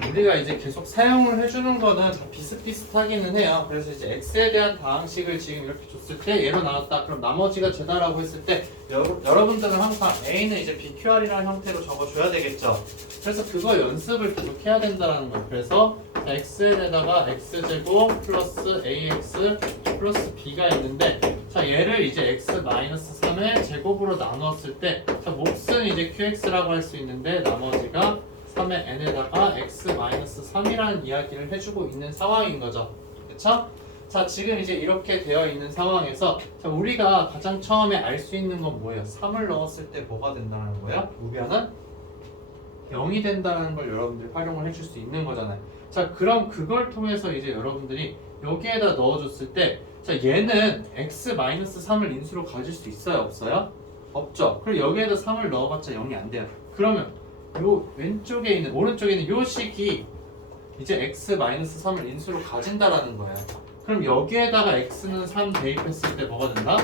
우리가 이제 계속 사용을 해주는 거는 다 비슷비슷하기는 해요. 그래서 이제 x에 대한 다항식을 지금 이렇게 줬을 때 얘로 나왔다. 그럼 나머지가 제다라고 했을 때 여러분들은 항상 a는 이제 bqr이라는 형태로 적어줘야 되겠죠. 그래서 그거 연습을 계속 해야 된다는 거예요. 그래서 x에 대다가 x제곱 플러스 ax 플러스 b가 있는데 자 얘를 이제 x-3의 제곱으로 나눴을 때 자 몫은 이제 qx라고 할 수 있는데 나머지가 3의 n에다가 x-3이라는 이야기를 해주고 있는 상황인 거죠. 그쵸? 자, 지금 이제 이렇게 되어 있는 상황에서 자, 우리가 가장 처음에 알 수 있는 건 뭐예요? 3을 넣었을 때 뭐가 된다는 거예요? 우변은 0이 된다는 걸 여러분들이 활용을 해줄 수 있는 거잖아요. 자, 그럼 그걸 통해서 이제 여러분들이 여기에다 넣어줬을 때 자, 얘는 x-3을 인수로 가질 수 있어요? 없어요? 없죠. 그리고 여기에다 3을 넣어봤자 0이 안 돼요. 그러면 요 왼쪽에 있는 오른쪽에 있는 요 식이 이제 x-3을 인수로 가진다라는 거예요. 그럼 여기에다가 x는 3 대입했을 때 뭐가 된다?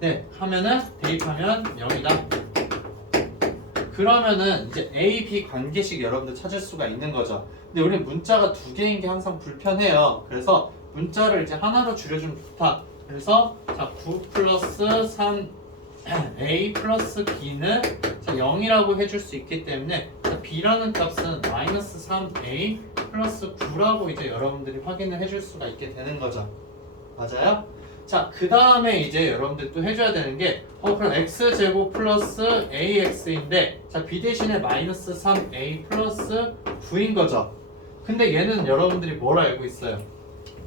네, 하면은 대입하면 0이다. 그러면은 이제 a, b 관계식 여러분들 찾을 수가 있는 거죠. 근데 우리 문자가 두 개인 게 항상 불편해요. 그래서 문자를 이제 하나로 줄여주면 좋다. 그래서 자, 9 플러스 3 a 플러스 b는 0이라고 해줄 수 있기 때문에 b라는 값은 마이너스 3a 플러스 9라고 이제 여러분들이 확인을 해줄 수가 있게 되는 거죠. 맞아요? 자, 그 다음에 이제 여러분들 또 해줘야 되는 게 그럼 x제곱 플러스 ax인데 자, b 대신에 마이너스 3a 플러스 9인 거죠. 근데 얘는 여러분들이 뭘 알고 있어요?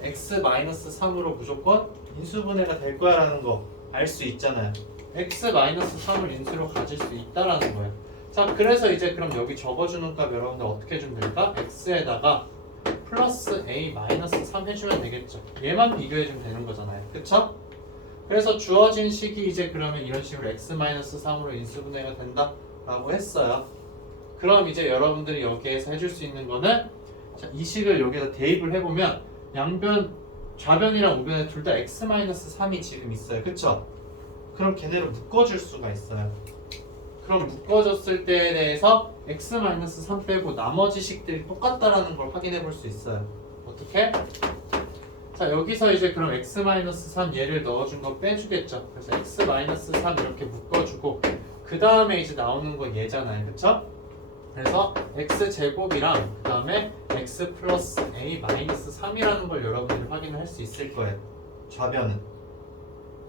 x-3으로 무조건 인수분해가 될 거야 라는 거 알 수 있잖아요. x-3을 인수로 가질 수 있다라는 거예요. 자, 그래서 이제 그럼 여기 적어주는 값 여러분들 어떻게 해주면 될까? x에다가 플러스 a-3 해주면 되겠죠. 얘만 비교해주면 되는 거잖아요. 그쵸? 그래서 주어진 식이 이제 그러면 이런 식으로 x-3으로 인수분해가 된다 라고 했어요. 그럼 이제 여러분들이 여기에서 해줄 수 있는 거는 자, 이 식을 여기다 대입을 해보면 양변, 좌변이랑 우변에 둘 다 x-3이 지금 있어요. 그쵸? 그럼 걔네를 묶어줄 수가 있어요. 그럼 묶어줬을 때에 대해서 x-3 빼고 나머지 식들이 똑같다라는 걸 확인해 볼 수 있어요. 어떻게? 자, 여기서 이제 그럼 x-3 얘를 넣어준 거 빼주겠죠. 그래서 x-3 이렇게 묶어주고 그 다음에 이제 나오는 건 얘잖아요. 그쵸? 그래서 x제곱이랑 그 다음에 x 플러스 a-3이라는 걸 여러분들이 확인을 할 수 있을 거예요. 좌변은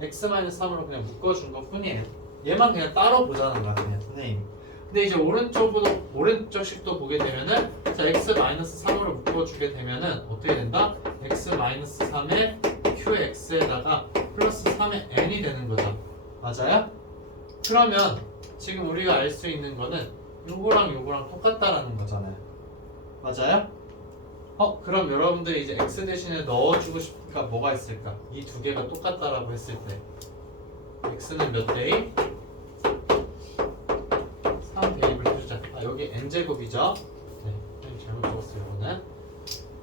x-3으로 그냥 묶어준 것 뿐이에요. 얘만 그냥 따로 보자는 거야 그냥 선생님. 근데 이제 오른쪽 식도 보게 되면은 자 x-3으로 묶어주게 되면은 어떻게 된다? x-3의 qx에다가 플러스 3의 n이 되는 거죠. 맞아요? 그러면 지금 우리가 알 수 있는 거는 요거랑 요거랑 똑같다라는 거잖아요. 맞아요? 그럼 여러분들이 이제 x 대신에 넣어주고 싶으니까 뭐가 있을까? 이 두 개가 똑같다라고 했을 때 x는 몇 대입? 3 대입을 해주자. 여기 n제곱이죠? 네, 잘못 적었어요 이거는.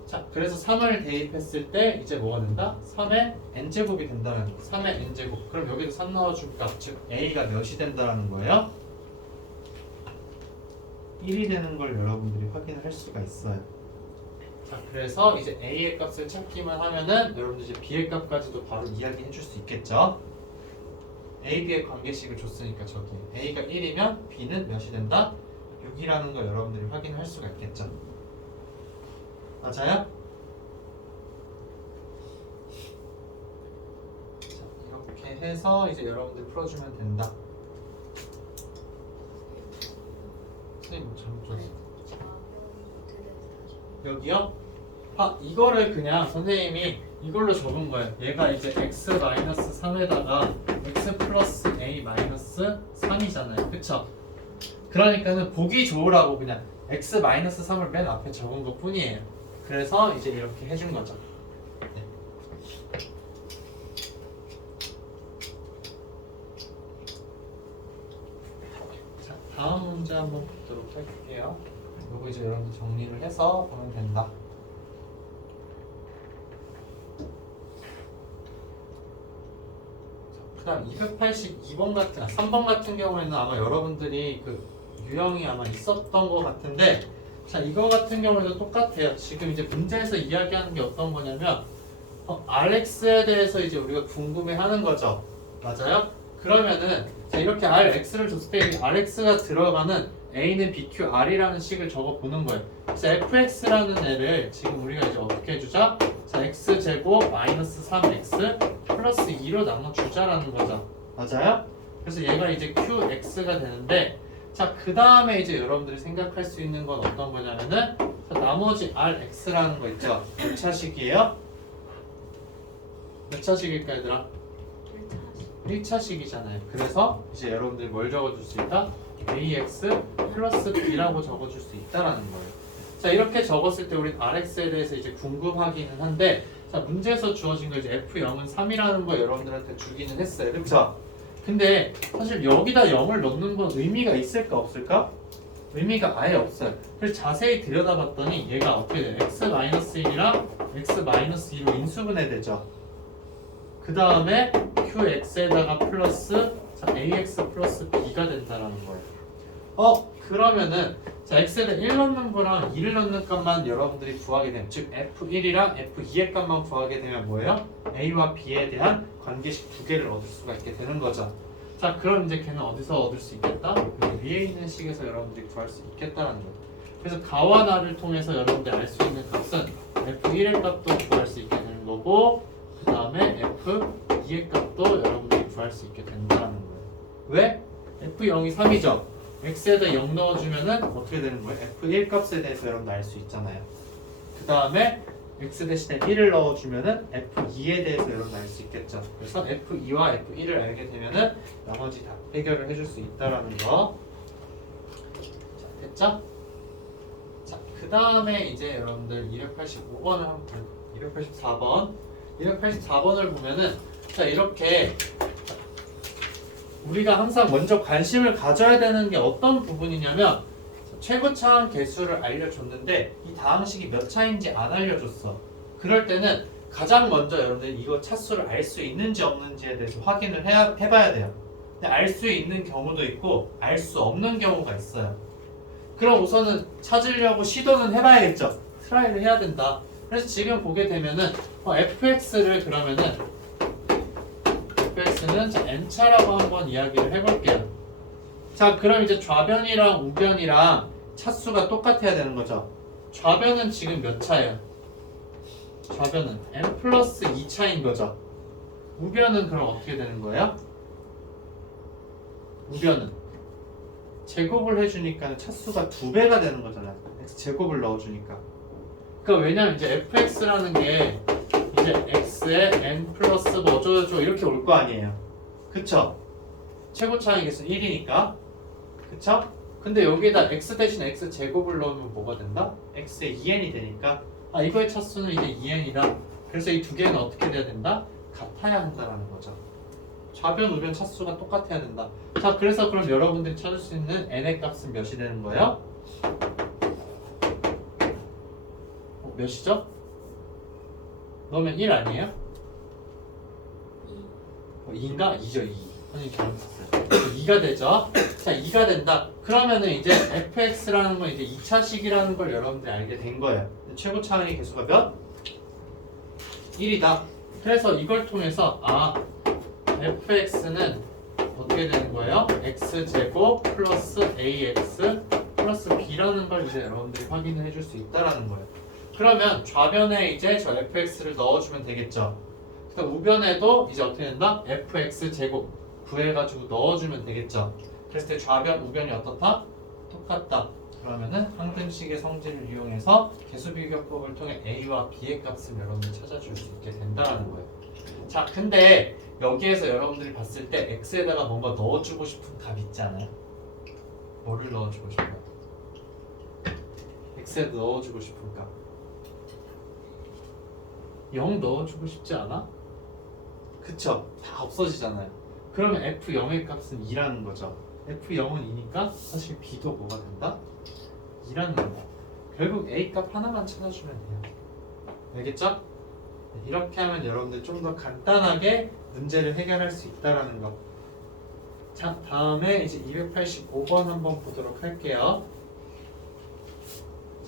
자, 그래서 3을 대입했을 때 이제 뭐가 된다? 3의 n제곱이 된다는 거. 3의 n제곱. 그럼 여기도 3 넣어줄 값, 즉 a가 몇이 된다는 거예요? 1이 되는 걸 여러분들이 확인을 할 수가 있어요. 자, 그래서 이제 a의 값을 찾기만 하면은 여러분들 이제 b의 값까지도 바로 이야기해 줄 수 있겠죠. a, b의 관계식을 줬으니까 저기 a가 1이면 b는 몇이 된다? 6이라는 걸 여러분들이 확인할 수가 있겠죠. 맞아요? 자, 이렇게 해서 이제 여러분들 풀어주면 된다. 선생님 잘못 줬어요. 여기요? 이거를 그냥 선생님이 이걸로 적은 거예요. 얘가 이제 x-3에다가 x 플러스 a-3이잖아요. 그쵸? 그러니까는 보기 좋으라고 그냥 x-3을 맨 앞에 적은 것 뿐이에요. 그래서 이제 이렇게 해준 거죠. 네. 자, 다음 문제 한번 보도록 할게요. 요거 이제 여러분들 정리를 해서 보면 된다. 그 다음 282번 같은 3번 같은 경우에는 아마 여러분들이 그 유형이 아마 있었던 것 같은데, 자 이거 같은 경우에도 똑같아요. 지금 이제 문제에서 이야기하는 게 어떤 거냐면 Rx에 대해서 이제 우리가 궁금해하는 거죠. 맞아요? 그러면은 자 이렇게 Rx를 줬을 때 이 Rx가 들어가는 A는 BQR이라는 식을 적어 보는 거예요. 그래서 fx라는 애를 지금 우리가 이제 어떻게 해주자? 자 x제곱 마이너스 3x 플러스 2로 나눠주자라는 거죠. 맞아요? 그래서 얘가 이제 qx가 되는데, 자 그 다음에 이제 여러분들이 생각할 수 있는 건 어떤 거냐면은 자, 나머지 rx라는 거 있죠. 몇 차식이에요? 몇 차식일까 얘들아? 1차식이잖아요. 그래서 이제 여러분들이 뭘 적어줄 수 있다? ax 플러스 b라고 적어줄 수 있다라는 거예요. 자 이렇게 적었을 때 우린 rx에 대해서 이제 궁금하기는 한데, 자 문제에서 주어진 거 이제 f0은 3이라는 거 여러분들한테 주기는 했어요. 그쵸? 근데 사실 여기다 0을 넣는 건 의미가 있을까 없을까? 의미가 아예 없어요. 그래서 자세히 들여다봤더니 얘가 어떻게 돼요? x-1이랑 x-2로 인수분해되죠. 그 다음에 qx에다가 플러스 자, ax 플러스 b가 된다라는 거예요. 그러면은 자 x에다 1 넣는 거랑 2를 넣는 값만 여러분들이 구하게 되면, 즉 f1이랑 f2의 값만 구하게 되면 뭐예요? a와 b에 대한 관계식 두 개를 얻을 수가 있게 되는 거죠. 자 그럼 이제 걔는 어디서 얻을 수 있겠다? 여기 위에 있는 식에서 여러분들이 구할 수 있겠다는 거예요. 그래서 가와 나를 통해서 여러분들이 알 수 있는 값은 f1의 값도 구할 수 있게 되는 거고, 그 다음에 f2의 값도 여러분들이 구할 수 있게 된다는 거예요. 왜? f0이 3이죠. x에다 0 넣어주면은 어떻게 되는 거예요? f1 값에 대해서 여러분들 알 수 있잖아요. 그 다음에 x 대신에 1을 넣어주면은 f2에 대해서 여러분 알 수 있겠죠. 그래서 f2와 f1을 알게 되면은 나머지 다 해결을 해줄 수 있다라는 거. 자, 됐죠? 자, 그 다음에 이제 여러분들 285번을 한번 볼게요. 284번. 284번을 보면은 자 이렇게 우리가 항상 먼저 관심을 가져야 되는 게 어떤 부분이냐면, 최고차항 개수를 알려줬는데 이 다항식이 몇 차인지 안 알려줬어. 그럴 때는 가장 먼저 여러분들이 이거 차수를 알 수 있는지 없는지에 대해서 확인을 해봐야 돼요. 근데 알 수 있는 경우도 있고 알 수 없는 경우가 있어요. 그럼 우선은 찾으려고 시도는 해봐야겠죠. 트라이를 해야 된다. 그래서 지금 보게 되면은 fx를 그러면은 fx는 n차라고 한번 이야기를 해볼게요. 자 그럼 이제 좌변이랑 우변이랑 차수가 똑같아야 되는 거죠. 좌변은 지금 몇 차예요? 좌변은 n 플러스 2차인 거죠. 우변은 그럼 어떻게 되는 거예요? 우변은 제곱을 해주니까 차수가 2배가 되는 거잖아요. x 제곱을 넣어주니까. 그러니까 왜냐면 이제 fx라는 게 이제 x에 n 플러스 뭐 어쩌고저쩌고 이렇게 올 거 아니에요. 그쵸? 최고차항의 개수는 1이니까. 그쵸? 근데 여기에다 x 대신 x 제곱을 넣으면 뭐가 된다? x에 2n이 되니까 이거의 차수는 이제 2n이다. 그래서 이 두 개는 어떻게 돼야 된다? 같아야 한다라는 거죠. 좌변, 우변 차수가 똑같아야 된다. 자, 그래서 그럼 여러분들이 찾을 수 있는 n의 값은 몇이 되는 거예요? 몇이죠? 넣으면 1 아니에요? 2인가? 2죠, 2. 선생님 잘못했어요. 2가 되죠? 자, 2가 된다. 그러면은 이제 fx라는 건 이제 2차식이라는 걸 여러분들이 알게 된 거예요. 최고 차항의 개수가 몇? 1이다. 그래서 이걸 통해서 fx는 어떻게 되는 거예요? x제곱 플러스 ax 플러스 b라는 걸 이제 여러분들이 확인을 해줄 수 있다라는 거예요. 그러면 좌변에 이제 저 fx를 넣어주면 되겠죠. 그다음 우변에도 이제 어떻게 된다? fx 제곱 구해가지고 넣어주면 되겠죠. 그랬을 때 좌변, 우변이 어떻다? 똑같다. 그러면은 항등식의 성질을 이용해서 개수비교법을 통해 a와 b의 값을 여러분들이 찾아줄 수 있게 된다는 거예요. 자, 근데 여기에서 여러분들이 봤을 때 x에다가 뭔가 넣어주고 싶은 값 있지 않아요? 뭐를 넣어주고 싶어요? x에 넣어주고 싶은 값 0 넣어주고 싶지 않아? 그쵸? 다 없어지잖아요. 그러면 f0의 값은 2라는 거죠. f0은 2니까 사실 b도 뭐가 된다? 2라는 거. 결국 a 값 하나만 찾아주면 돼요. 알겠죠? 이렇게 하면 여러분들 좀 더 간단하게 문제를 해결할 수 있다라는 거. 자, 다음에 이제 285번 한번 보도록 할게요.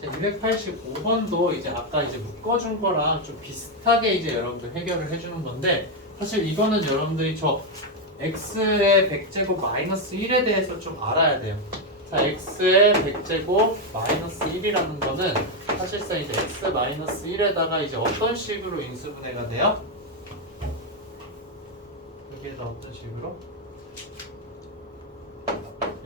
자, 285번도 이제 아까 이제 묶어준 거랑 좀 비슷하게 이제 여러분들 해결을 해주는 건데, 사실 이거는 여러분들이 저 x의 100제곱 마이너스 1에 대해서 좀 알아야 돼요. 자, x의 100제곱 마이너스 1이라는 거는 사실상 이제 x 마이너스 1에다가 이제 어떤 식으로 인수분해가 돼요? 여기에다 어떤 식으로?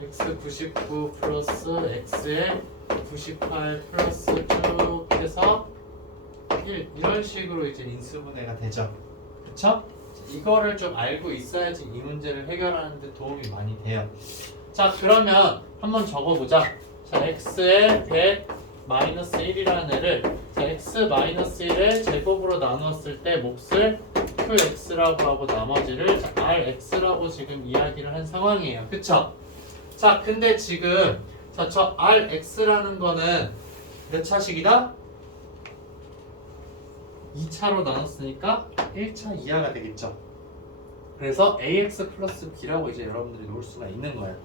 x 99 플러스 x의 98 플러스 쭉 해서 1 이런 식으로 이제 인수분해가 되죠. 그쵸? 이거를 좀 알고 있어야지 이 문제를 해결하는 데 도움이 많이 돼요. 자, 그러면 한번 적어보자. 자, x의 100 마이너스 1이라는 애를 자, x 마이너스 1의 제곱으로 나누었을 때 몫을 qx라고 하고 나머지를 자, rx라고 지금 이야기를 한 상황이에요. 그쵸? 자, 근데 지금 자, 저 rx라는 거는 몇 차식이다? 2차로 나눴으니까 1차 이하가 되겠죠. 그래서 ax 플러스 b라고 이제 여러분들이 놓을 수가 있는 거예요.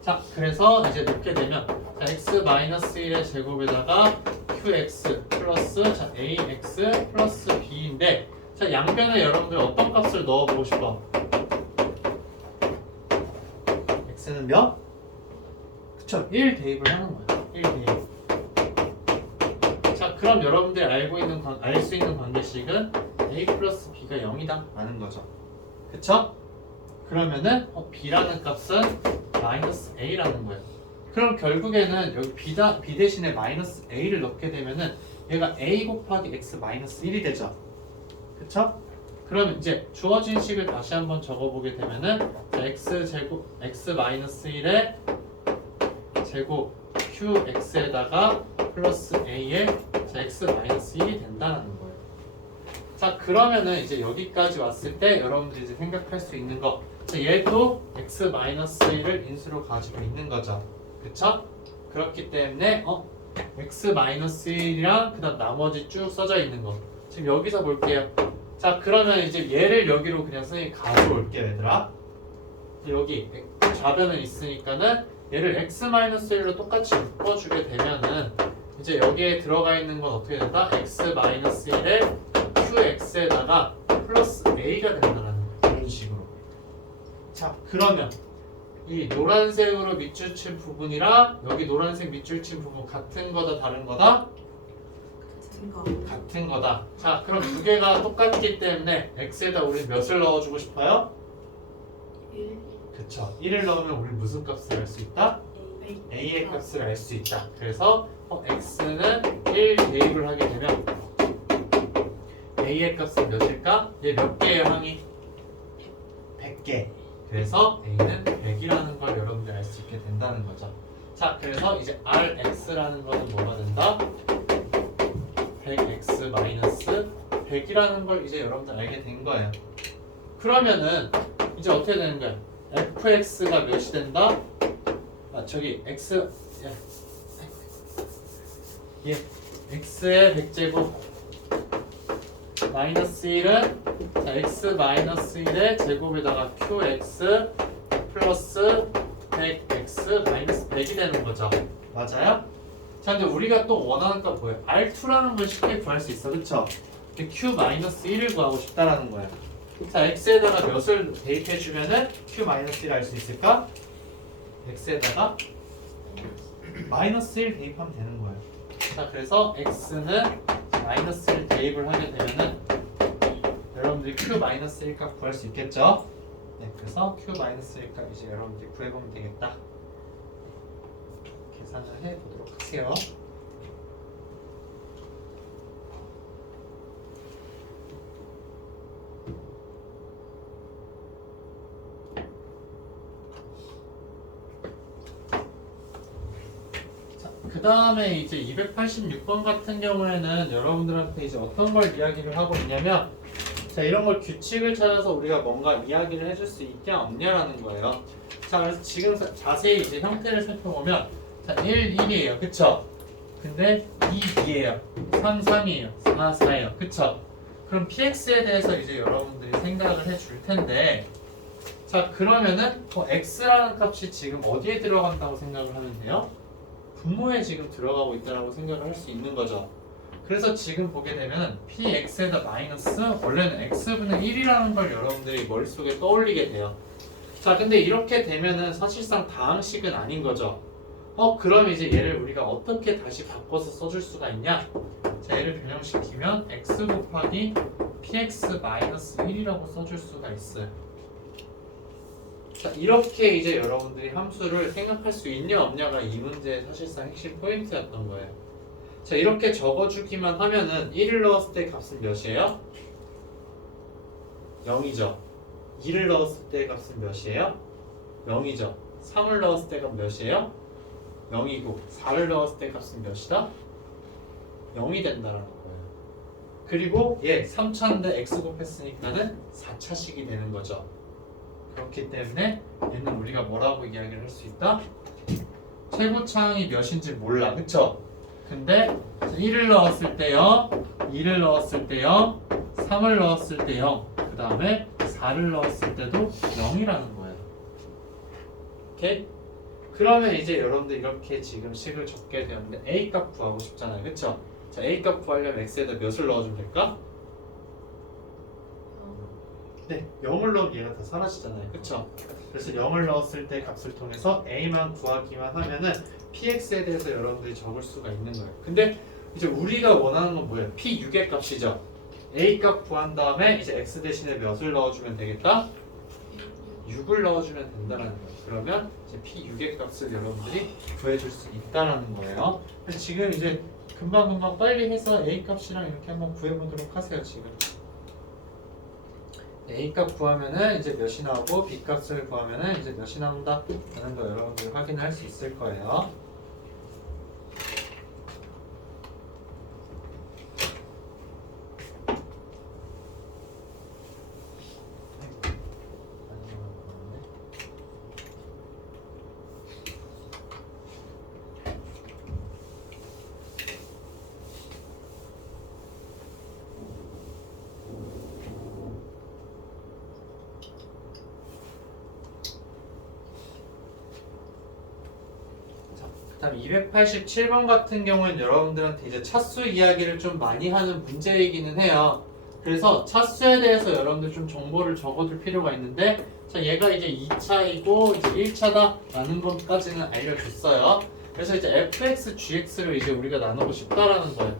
자, 그래서 이제 놓게 되면 자, x 마이너스 1의 제곱에다가 qx 플러스 자, ax 플러스 b인데 자, 양변에 여러분들 어떤 값을 넣어보고 싶어? x는 몇? 그쵸, 1 대입을 하는 거예요. 1 대입. 자, 그럼 여러분들이 알 수 있는 관계식은 a 플러스 b가 0이다 라는 거죠. 그쵸? 그러면은 b라는 값은 마이너스 a라는 거예요. 그럼 결국에는 여기 b 대신에 마이너스 a를 넣게 되면은 얘가 a 곱하기 x 마이너스 1이 되죠. 그쵸? 그러면 이제 주어진 식을 다시 한번 적어보게 되면은 자, x 마이너스 1의 제곱 qx에다가 플러스 a의 자, x 마이너스 1이 된다는 거예요. 자, 그러면은 이제 여기까지 왔을 때 여러분들이 이제 생각할 수 있는 거, 자, 얘도 x 마이너스 1을 인수로 가지고 있는 거죠. 그쵸? 그렇기 때문에 x 마이너스 1이랑 그다음 나머지 쭉 써져 있는 거. 지금 여기서 볼게요. 자, 그러면 이제 얘를 여기로 그냥 선생님이 가져올게요, 얘들아. 여기 좌변은 있으니까는 얘를 x-1로 똑같이 묶어주게 되면은 이제 여기에 들어가 있는 건 어떻게 된다? x-1에 qx에다가 플러스 a가 된다는 거예요. 이런 식으로. 자, 그러면 이 노란색으로 밑줄 친 부분이랑 여기 노란색 밑줄 친 부분 같은 거다 다른 거다? 같은 거다. 자, 그럼 두 개가 똑같기 때문에 x에다 우리 몇을 넣어주고 싶어요? 1. 그쵸. 1을 넣으면 우리 무슨 값을 알 수 있다? a의 값을 알 수 있다. 그래서 x는 1 대입을 하게 되면 a의 값은 몇일까? 얘 몇 개의 항이? 100개. 그래서 a는 100이라는 걸 여러분들이 알 수 있게 된다는 거죠. 자, 그래서 이제 rx라는 거는 뭐가 된다? 100x 마이너스 100이라는 걸 이제 여러분들 알게 된 거예요. 그러면은 이제 어떻게 되는 거야? fx가 몇이 된다? 저기 x x의 100제곱 마이너스 1은 자, x 마이너스 1의 제곱에다가 qx 플러스 100x 마이너스 100이 되는 거죠. 맞아요? 자, 근데 우리가 또 원하는 값 뭐예요? R2라는 걸 쉽게 구할 수 있어. 그쵸? q-1을 구하고 싶다라는 거예요. 자, x에다가 몇을 대입해주면은 q-1을 알 수 있을까? x에다가 마이너스 1 대입하면 되는 거예요. 자, 그래서 x는 마이너스 1 대입을 하게 되면은 여러분들이 q-1 값 구할 수 있겠죠? 네, 그래서 q-1 값 이제 여러분들이 구해보면 되겠다. 계산을 해보도록 하세요. 그 다음에 이제 286번 같은 경우에는 여러분들한테 이제 어떤 걸 이야기를 하고 있냐면 자, 이런 걸 규칙을 찾아서 우리가 뭔가 이야기를 해줄 수 있냐 없냐라는 거예요. 자, 그래서 지금 자세히 이제 형태를 살펴보면 자, 1, 1이에요. 그쵸? 근데 2, 2예요. 3, 3이에요. 4, 4예요. 그쵸? 그럼 px에 대해서 이제 여러분들이 생각을 해줄 텐데 자 그러면은 x라는 값이 지금 어디에 들어간다고 생각을 하면 돼요? 분모에 지금 들어가고 있다라고 생각을 할 수 있는 거죠. 그래서 지금 보게 되면 px에다 마이너스 원래는 x분의 1이라는 걸 여러분들이 머릿속에 떠올리게 돼요. 자 근데 이렇게 되면은 사실상 다항식은 아닌 거죠. 그럼 이제 얘를 우리가 어떻게 다시 바꿔서 써줄 수가 있냐? 자 얘를 변형시키면 x 곱하기 px 마이너스 1이라고 써줄 수가 있어요. 자 이렇게 이제 여러분들이 함수를 생각할 수 있냐 없냐가 이 문제의 사실상 핵심 포인트였던 거예요. 자 이렇게 적어주기만 하면은 1을 넣었을 때 값은 몇이에요? 0이죠. 2를 넣었을 때 값은 몇이에요? 0이죠. 3을 넣었을 때 값 몇이에요? 0이고 4를 넣었을 때 값은 몇이다? 0이 된다라는 거예요. 그리고 얘 3차인데 x 곱했으니까는 4차식이 되는 거죠. 그렇기 때문에 얘는 우리가 뭐라고 이야기를 할 수 있다? 최고차항이 몇인지 몰라. 그쵸? 근데 1을 넣었을 때 0, 2를 넣었을 때 0, 3을 넣었을 때 0, 그 다음에 4를 넣었을 때도 0이라는 거예요. 오케이? 그러면 이제 여러분들 이렇게 지금 식을 적게 되었는데 a 값 구하고 싶잖아요. 그쵸? 자, a 값 구하려면 x에다 몇을 넣어주면 될까? 네, 0을 넣으면 얘가 다 사라지잖아요. 그쵸? 그래서 0을 넣었을 때 값을 통해서 a만 구하기만 하면은 px에 대해서 여러분들이 적을 수가 있는 거예요. 근데 이제 우리가 원하는 건 뭐예요? p6의 값이죠. a 값 구한 다음에 이제 x 대신에 몇을 넣어주면 되겠다? 6을 넣어주면 된다는 거예요. 그러면 이제 p6의 값을 여러분들이 구해줄 수 있다는 거예요. 그래서 지금 이제 금방금방 빨리 해서 a 값이랑 이렇게 한번 구해보도록 하세요. 지금 a 값 구하면은 이제 몇이 나오고 b 값을 구하면은 이제 몇이 나온다 라는 거 여러분들 확인할 수 있을 거예요. 그다음 287번 같은 경우는 여러분들한테 이제 차수 이야기를 좀 많이 하는 문제이기는 해요. 그래서 차수에 대해서 여러분들 좀 정보를 적어둘 필요가 있는데, 자 얘가 이제 2차이고 이제 1차다 라는 것까지는 알려줬어요. 그래서 이제 fx, gx를 이제 우리가 나누고 싶다라는 거예요.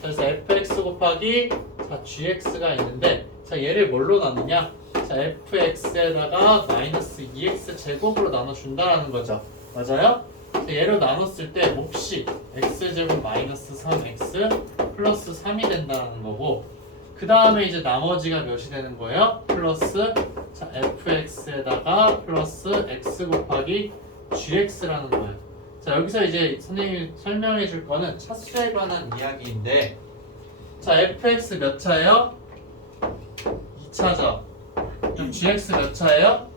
그래서 fx 곱하기 자 gx가 있는데, 자 얘를 뭘로 나누냐? 자 fx에다가 마이너스 2x 제곱으로 나눠준다라는 거죠. 맞아요? 얘를 나눴을 때 몫이 x제곱 마이너스 3x 플러스 3이 된다는 거고, 그 다음에 이제 나머지가 몇이 되는 거예요? 플러스 자 fx에다가 플러스 x 곱하기 gx라는 거예요. 자 여기서 이제 선생님이 설명해 줄 거는 차수에 관한 이야기인데, 자 fx 몇 차예요? 2차죠. 그럼 gx 몇 차예요?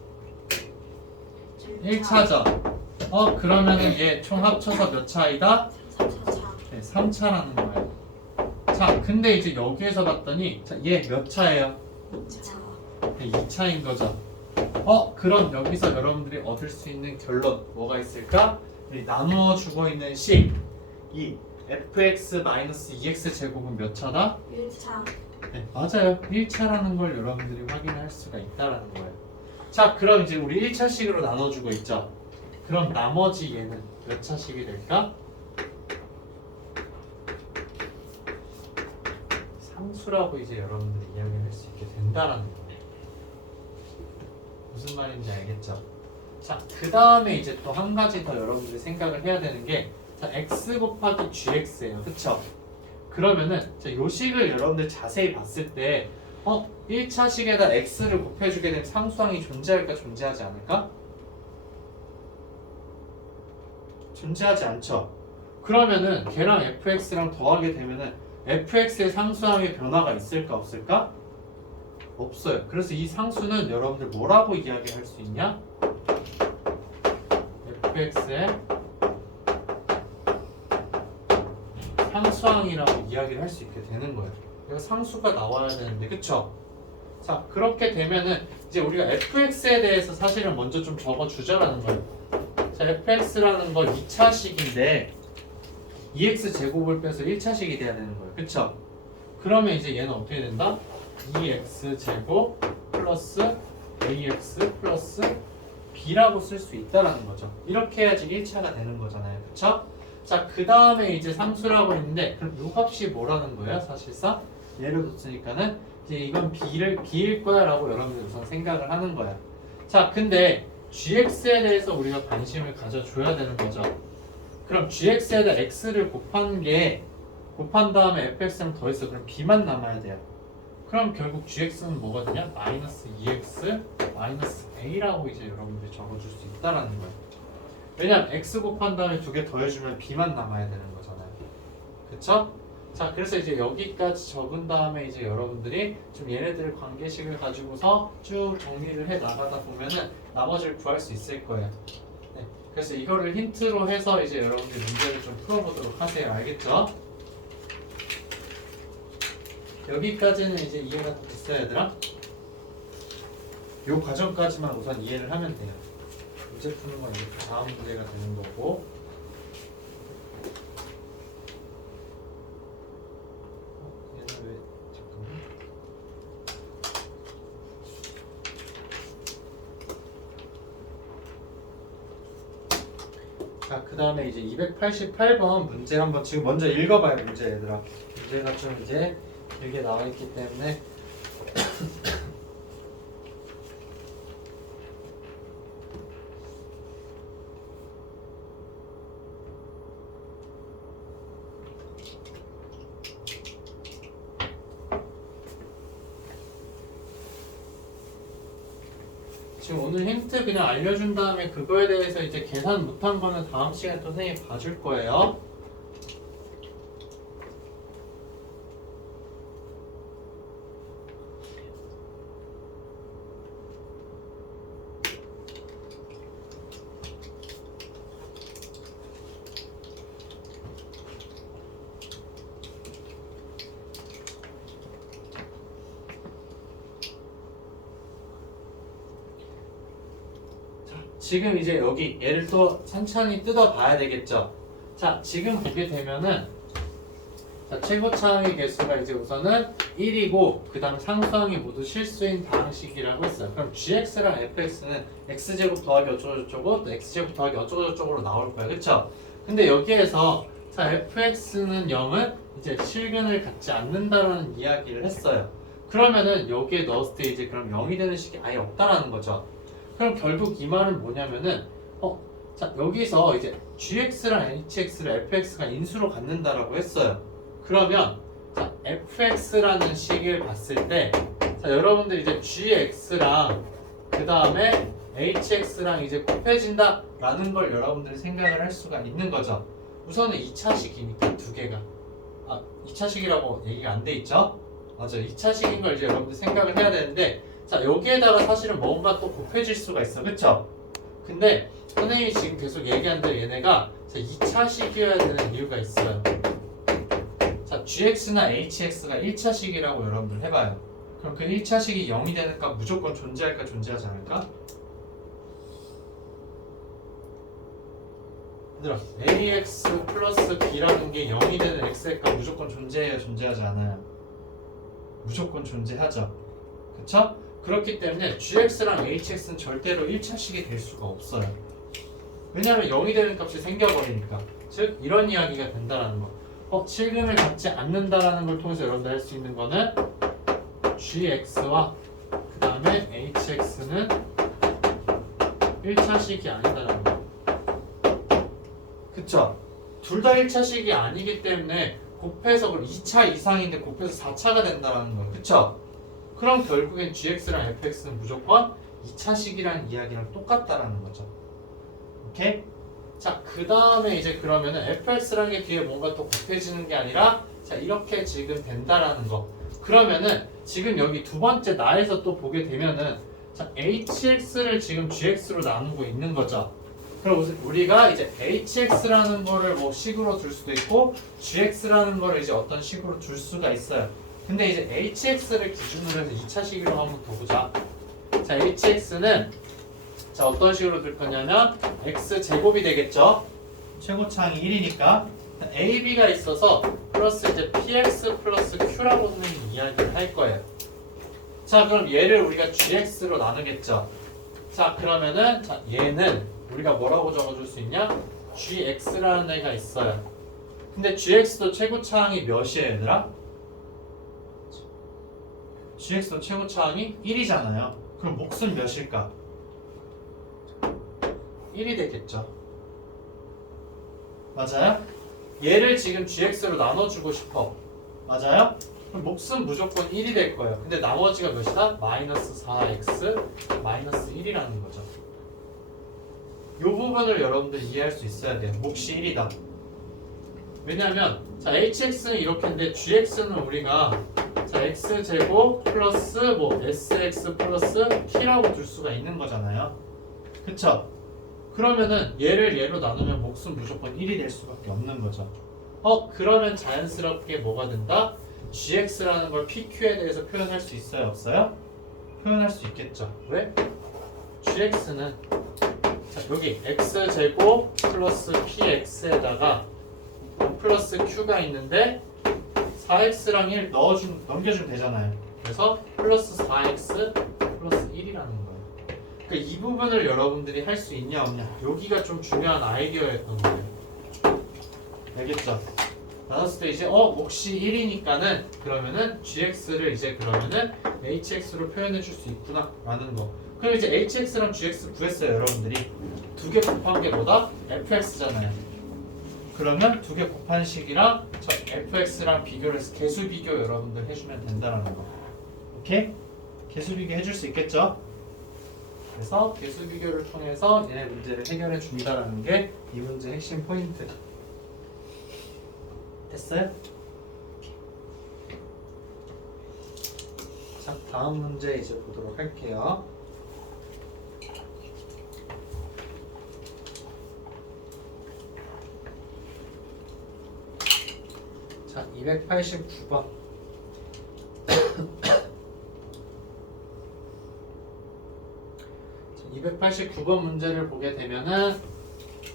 1차죠. 그러면은 얘 총 합쳐서 몇 차이다? 3차. 네, 3차라는 거예요. 자, 근데 이제 여기에서 봤더니 얘 몇 차예요? 2차. 네, 2차인 거죠. 그럼 여기서 여러분들이 얻을 수 있는 결론 뭐가 있을까? 이 나누어 주고 있는 식, 이 fx-2x 제곱은 몇 차다? 1차. 네, 맞아요. 1차라는 걸 여러분들이 확인할 수가 있다라는 거예요. 자, 그럼 이제 우리 1차식으로 나눠주고 있죠. 그럼 나머지 얘는 몇 차식이 될까? 상수라고 이제 여러분들이 이야기할 수 있게 된다라는 거예요. 무슨 말인지 알겠죠? 자, 그 다음에 이제 또 한 가지 더 여러분들이 생각을 해야 되는 게, 자, x 곱하기 gx예요. 그쵸? 그러면은 자, 요 식을 여러분들 자세히 봤을 때 1차식에다 x를 곱해주게 되면 상수항이 존재할까 존재하지 않을까? 존재하지 않죠. 그러면은 걔랑 fx랑 더하게 되면은 fx의 상수항의 변화가 있을까 없을까? 없어요. 그래서 이 상수는 여러분들 뭐라고 이야기할 수 있냐? fx의 상수항이라고 이야기를 할 수 있게 되는 거예요. 그래서 상수가 나와야 되는데, 그쵸? 자, 그렇게 되면은 이제 우리가 fx에 대해서 사실은 먼저 좀 적어주자라는 거예요. 자, fx라는 거 2차식인데 2x 제곱을 빼서 1차식이 돼야 되는 거예요. 그쵸? 그러면 이제 얘는 어떻게 된다? 2x 제곱 플러스 ax 플러스 b라고 쓸 수 있다라는 거죠. 이렇게 해야지 1차가 되는 거잖아요. 그쵸? 자, 그 다음에 이제 상수라고 했는데 그럼 이 값이 뭐라는 거예요? 사실상 예를 뒀으니까는 이제 이건 b일 거야 라고 여러분들 우선 생각을 하는 거야. 자, 근데 gx에 대해서 우리가 관심을 가져줘야 되는 거죠. 그럼 gx에다 x를 곱한 다음에 fx는 더했어. 그럼 b만 남아야 돼요. 그럼 결국 gx는 뭐가 되냐? 마이너스 2x 마이너스 a라고 이제 여러분들이 적어줄 수 있다라는 거예요. 왜냐면 x 곱한 다음에 두 개 더해주면 b만 남아야 되는 거잖아요. 그쵸? 자, 그래서 이제 여기까지 적은 다음에 이제 여러분들이 좀 얘네들 관계식을 가지고서 쭉 정리를 해 나가다 보면은 나머지를 구할 수 있을 거예요. 네, 그래서 이거를 힌트로 해서 이제 여러분들 문제를 좀 풀어보도록 하세요. 알겠죠? 여기까지는 이제 이해가 됐어요, 얘들아? 요 과정까지만 우선 이해를 하면 돼요. 문제 푸는 건 이렇게 다음 문제가 되는 거고. 얘는 왜 잠깐만. 자, 그 다음에 이제 288번 문제 한번 지금 먼저 읽어봐요, 문제 얘들아. 문제가 좀 이제 길게 나와 있기 때문에. 지금 오늘 힌트 그냥 알려준 다음에 그거에 대해서 이제 계산 못한 거는 다음 시간에 또 선생님이 봐줄 거예요. 지금 이제 여기 얘를 또 천천히 뜯어봐야 되겠죠. 자, 지금 보게 되면은 자, 최고차항의 개수가 이제 우선은 1이고 그 다음 상수항이 모두 실수인 다항식이라고 했어요. 그럼 gx랑 fx는 x제곱 더하기 어쩌고저쩌고 또 x제곱 더하기 어쩌고저쩌고로 나올 거야. 그쵸? 근데 여기에서 자, fx는 0은 이제 실근을 갖지 않는다라는 이야기를 했어요. 그러면은 여기에 넣었을 때 이제 그럼 0이 되는 식이 아예 없다라는 거죠. 그럼 결국 이 말은 뭐냐면은 자, 여기서 이제 gx랑 hx를 fx가 인수로 갖는다라고 했어요. 그러면 자, fx라는 식을 봤을 때 자, 여러분들 이제 gx랑 그 다음에 hx랑 이제 곱해진다 라는 걸 여러분들이 생각을 할 수가 있는 거죠. 우선은 2차식이니까 두 개가 2차식이라고 얘기가 안 돼 있죠? 맞아요. 2차식인 걸 이제 여러분들 생각을 해야 되는데 자, 여기에다가 사실은 뭔가 또 곱해질 수가 있어. 그쵸? 근데 선생님이 지금 계속 얘기한 대로 얘네가 자, 2차식이어야 되는 이유가 있어요. 자, gx나 hx가 1차식이라고 여러분들 해봐요. 그럼 그 1차식이 0이 되니까 무조건 존재할까 존재하지 않을까? 얘들아, ax 플러스 b라는 게 0이 되는 x가 무조건 존재해요 존재하지 않아요? 무조건 존재하죠. 그쵸? 그렇기 때문에 gx랑 hx는 절대로 1차식이 될 수가 없어요. 왜냐하면 0이 되는 값이 생겨버리니까. 즉 이런 이야기가 된다는 거. 실근을 갖지 않는다라는 걸 통해서 여러분들 할 수 있는 거는 gx와 그 다음에 hx는 1차식이 아니다라는 거. 그쵸? 둘 다 1차식이 아니기 때문에 곱해서 그럼 2차 이상인데 곱해서 4차가 된다라는 거예요. 그쵸? 그럼 결국엔 gx랑 fx는 무조건 2차식이라는 이야기랑 똑같다라는 거죠. 오케이? 자, 그 다음에 이제 그러면은 fx라는 게 뒤에 뭔가 또 곱해지는 게 아니라 자, 이렇게 지금 된다라는 거. 그러면은 지금 여기 두 번째 나에서 또 보게 되면은 자, hx를 지금 gx로 나누고 있는 거죠. 그럼 우리가 이제 hx라는 거를 뭐 식으로 둘 수도 있고 gx라는 거를 이제 어떤 식으로 둘 수가 있어요. 근데 이제 hx를 기준으로 해서 2차식으로 한번 더 보자. 자 hx는 자 어떤 식으로 될 거냐면 x 제곱이 되겠죠. 최고차항이 1이니까 ab가 있어서 플러스 이제 px 플러스 q라고 선생님이 이야기를 할 거예요. 자 그럼 얘를 우리가 gx로 나누겠죠. 자 그러면은 자 얘는 우리가 뭐라고 적어줄 수 있냐? gx라는 애가 있어요. 근데 gx도 최고차항이 몇이에요 얘들아? gx도 최고차항이 1이잖아요. 그럼 몫은 몇일까? 1이 되겠죠. 맞아요? 얘를 지금 gx로 나눠주고 싶어. 맞아요? 그럼 몫은 무조건 1이 될 거예요. 근데 나머지가 몇이다? 마이너스 4x 마이너스 1이라는 거죠. 이 부분을 여러분들 이해할 수 있어야 돼요. 몫이 1이다. 왜냐면 자 hx는 이렇게인데 gx는 우리가 자 x제곱 플러스 뭐 sx 플러스 t라고 둘 수가 있는 거잖아요. 그쵸? 그러면은 얘를 얘로 나누면 몫은 무조건 1이 될 수밖에 없는 거죠. 그러면 자연스럽게 뭐가 된다? gx라는 걸 pq에 대해서 표현할 수 있어요? 없어요? 표현할 수 있겠죠. 왜? gx는 자 여기 x제곱 플러스 px에다가 플러스 q가 있는데 4x랑 1 넘겨주면 되잖아요. 그래서 플러스 4x 플러스 1이라는 거예요. 그러니까 이 부분을 여러분들이 할 수 있냐 없냐 여기가 좀 중요한 아이디어였던 거예요. 알겠죠? 나눴을 때 이제 몫이 1이니까는 그러면은 gx를 이제 그러면은 hx로 표현해 줄 수 있구나 라는 거. 그럼 이제 hx랑 gx 구했어요 여러분들이. 두 개 곱한 게 뭐다? fx잖아요. 그러면 두 개 곱한 식이랑 저 fx랑 비교를 해서 개수 비교 여러분들 해주면 된다는 거. 오케이? 개수 비교 해줄 수 있겠죠? 그래서 개수 비교를 통해서 얘네 문제를 해결해 준다라는 게 이 문제의 핵심 포인트. 됐어요? 자, 다음 문제 이제 보도록 할게요. 자, 289번. 자, 289번 문제를 보게 되면은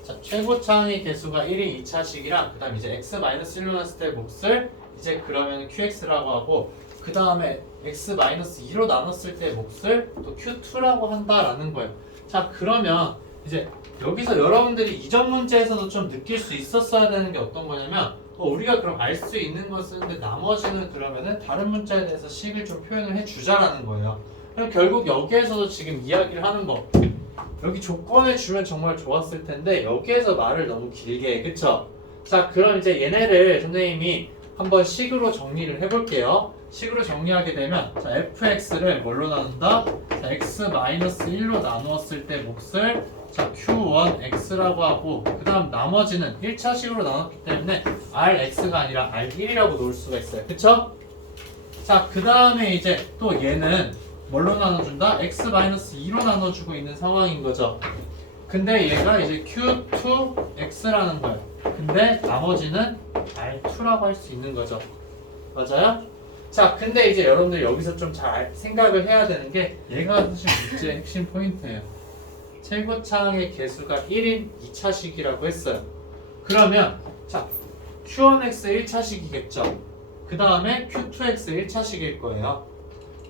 자, 최고차항의 개수가 1인 2차식이랑 그 다음 이제 x-1로 났을 때 몫을 이제 그러면 qx라고 하고 그 다음에 x-2로 나눴을 때 몫을 또 q2라고 한다라는 거예요. 자 그러면 이제 여기서 여러분들이 이전 문제에서도 좀 느낄 수 있었어야 되는 게 어떤 거냐면 우리가 그럼 알 수 있는 걸 쓰는데 나머지는 그러면은 다른 문자에 대해서 식을 좀 표현을 해주자라는 거예요. 그럼 결국 여기에서도 지금 이야기를 하는 거 여기 조건을 주면 정말 좋았을 텐데 여기에서 말을 너무 길게 해. 그쵸? 자 그럼 이제 얘네를 선생님이 한번 식으로 정리를 해볼게요. 식으로 정리하게 되면 자 fx를 뭘로 나눈다? 자 x-1로 나누었을 때 몫을 자 q1x라고 하고 그 다음 나머지는 1차식으로 나눴기 때문에 rx가 아니라 r1이라고 놓을 수가 있어요. 그쵸? 자 그 다음에 이제 또 얘는 뭘로 나눠준다? x-2로 나눠주고 있는 상황인 거죠. 근데 얘가 이제 q2x라는 거예요. 근데 나머지는 r2라고 할 수 있는 거죠. 맞아요? 자 근데 이제 여러분들 여기서 좀 잘 생각을 해야 되는 게 얘가 사실 문제의 핵심 포인트예요. 최고차항의 개수가 1인 2차식이라고 했어요. 그러면 자 q1x 1차식이겠죠. 그 다음에 q2x 1차식일 거예요.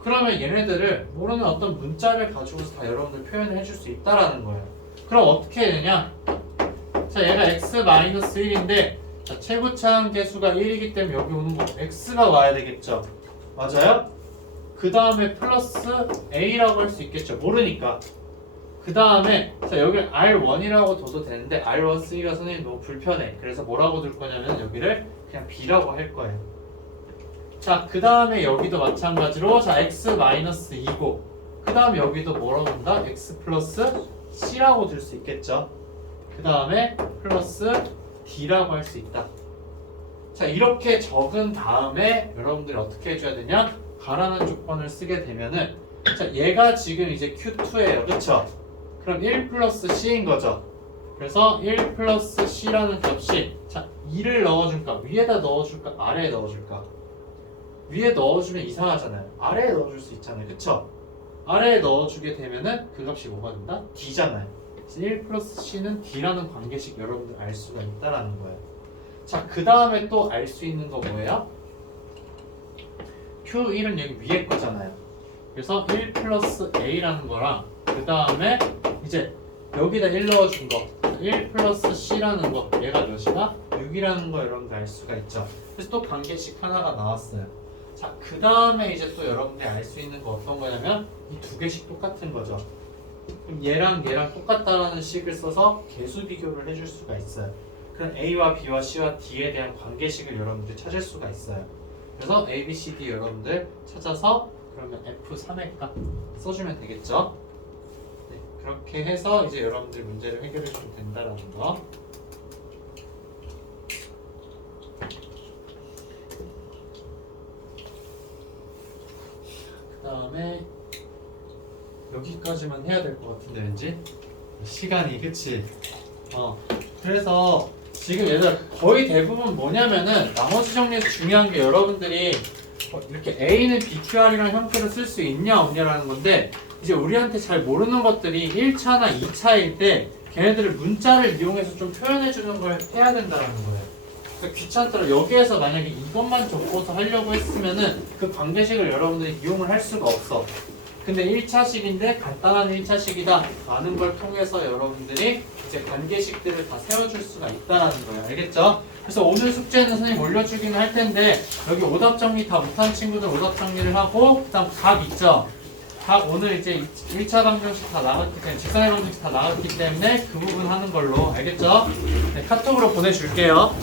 그러면 얘네들을 모르는 어떤 문자를 가지고서 다 여러분들 표현을 해줄 수 있다라는 거예요. 그럼 어떻게 해야 되냐? 자 얘가 x-1인데 자, 최고차항 개수가 1이기 때문에 여기 오는 거 x가 와야 되겠죠. 맞아요? 그 다음에 플러스 a라고 할 수 있겠죠. 모르니까. 그 다음에 자 여기 r1이라고 둬도 되는데 r1 쓰기가 선생님 너무 불편해. 그래서 뭐라고 둘 거냐면 여기를 그냥 b라고 할 거예요. 자 그 다음에 여기도 마찬가지로 자 x-2고 그 다음에 여기도 뭐라고 한다? x 플러스 c라고 둘 수 있겠죠. 그 다음에 플러스 d라고 할 수 있다. 자 이렇게 적은 다음에 여러분들이 어떻게 해줘야 되냐? 가라는 조건을 쓰게 되면은 자 얘가 지금 이제 q2예요. 그쵸? 그럼 1 플러스 c인 거죠. 그래서 1 플러스 c라는 값이 자 2를 넣어줄까? 위에다 넣어줄까? 아래에 넣어줄까? 위에 넣어주면 이상하잖아요. 아래에 넣어줄 수 있잖아요. 그쵸? 아래에 넣어주게 되면은 그 값이 뭐가 된다? D잖아요. 그래서 1 플러스 C는 D라는 관계식 여러분들 알 수가 있다라는 거예요. 자, 그 다음에 또 알 수 있는 거 뭐예요? Q1은 여기 위에 거잖아요. 그래서 1 플러스 A라는 거랑 그 다음에 이제 여기다 1 넣어준 거 1 플러스 C라는 거 얘가 몇이다? 6이라는 거 여러분들 알 수가 있죠. 그래서 또 관계식 하나가 나왔어요. 자, 그 다음에 이제 또 여러분들이 알 수 있는 거 어떤 거냐면 이 두 개씩 똑같은 거죠. 그럼 얘랑 얘랑 똑같다라는 식을 써서 계수 비교를 해줄 수가 있어요. 그럼 A와 B와 C와 D에 대한 관계식을 여러분들이 찾을 수가 있어요. 그래서 A, B, C, D 여러분들 찾아서 그러면 F3의 값 써주면 되겠죠. 네, 그렇게 해서 이제 여러분들 문제를 해결해 주면 된다라는 거. 그 다음에 여기까지만 해야 될 것 같은데 왠지 시간이 그치? 그래서 지금 얘들 거의 대부분 뭐냐면은 나머지 정리에서 중요한 게 여러분들이 이렇게 A는 BQR이라는 형태로 쓸 수 있냐 없냐라는 건데 이제 우리한테 잘 모르는 것들이 1차나 2차일 때 걔네들을 문자를 이용해서 좀 표현해 주는 걸 해야 된다는 거예요. 그러니까 귀찮더라. 여기에서 만약에 이것만 적고서 하려고 했으면은 그 관계식을 여러분들이 이용을 할 수가 없어. 근데 1차식인데 간단한 1차식이다 라는 걸 통해서 여러분들이 이제 관계식들을 다 세워줄 수가 있다는 거예요. 알겠죠? 그래서 오늘 숙제는 선생님 올려주기는 할 텐데 여기 오답 정리 다 못한 친구들 오답 정리를 하고 그 다음 각 있죠? 각 오늘 이제 1차 방정식 다 나갔기 때문에 직선의 방정식 다 나갔기 때문에 그 부분 하는 걸로 알겠죠? 네, 카톡으로 보내줄게요.